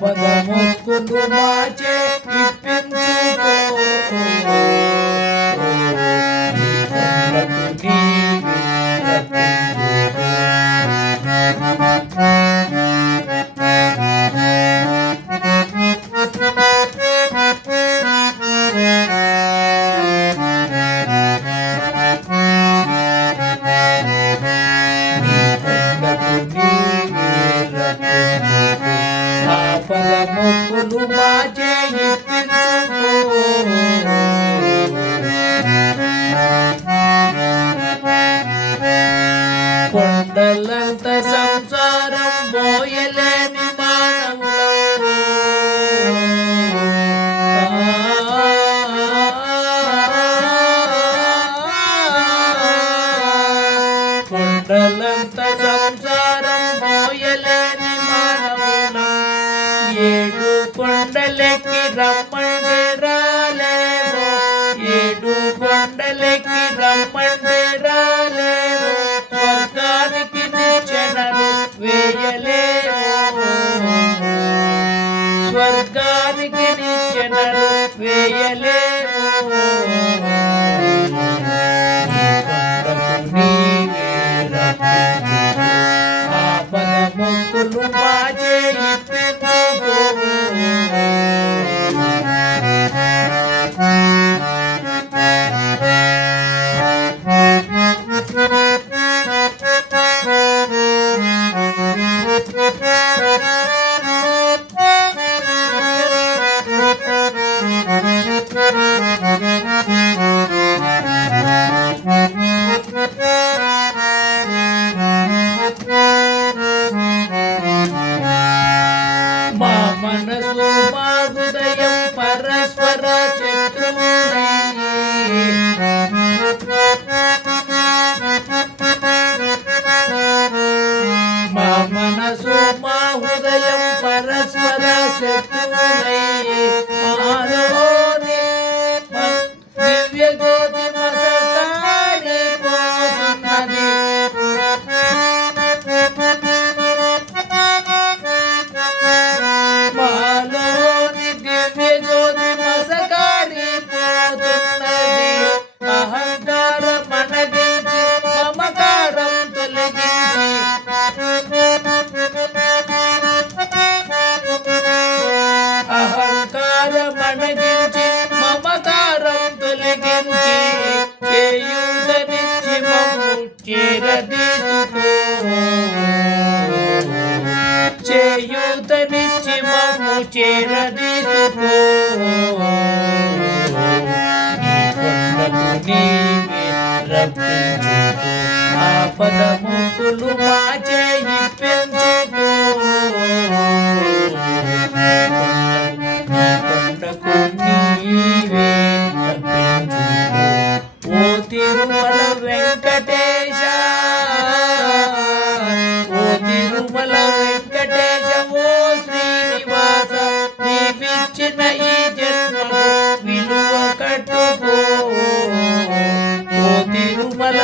పదముక్కును మాచే ఇప్పించుకో పదముక్కును మాచే ఇప్పించుకో కొండలంత సంసారం మోయలేని మానవులు కొండలంత సంసారం మోయలేని మానవులు ఏడు కొండలెక్కి రమ్మంటే రాలేమో ఏడు కొండలెక్కి రమ్మంటే రాలేమో స్వర్గానికి నిచ్చెనలు వేయలేమో స్వర్గానికి నిచ్చెనలు వేయలేమో పదముక్కులు మాచే ఇప్పించుకో మా మనసు మా హృదయం పరస్పర శత్రువులై మా మనసు మా హృదయం పరస్పర శత్రువులై మాలోని దివ్య జ్యోతి మసకారిపోతున్నది మాలోని దివ్య జ్యోతి మసకారిపోతున్నది అహంకారం మనగించి మమకారం తొలగించి అహంకారం మనగించి మమకారం తొలగించి చేయూతనిచ్చి మమ్ము చేరదీసుకో చేయూతనిచ్చి మమ్ము చేరదీసుకో నీ కొండకు నీవే రప్పించుకో పదముక్కులు మాచే ఇప్పించుకో కొండకు నీవే రప్పించుకో ఓ తిరుమల వెంకటేశ ఓ తిరుమల వెంకటేశ ఓ శ్రీనివాస నీవిచ్చిన ఈ జన్మకు విలువ కట్టుకో ఓ తిరుమల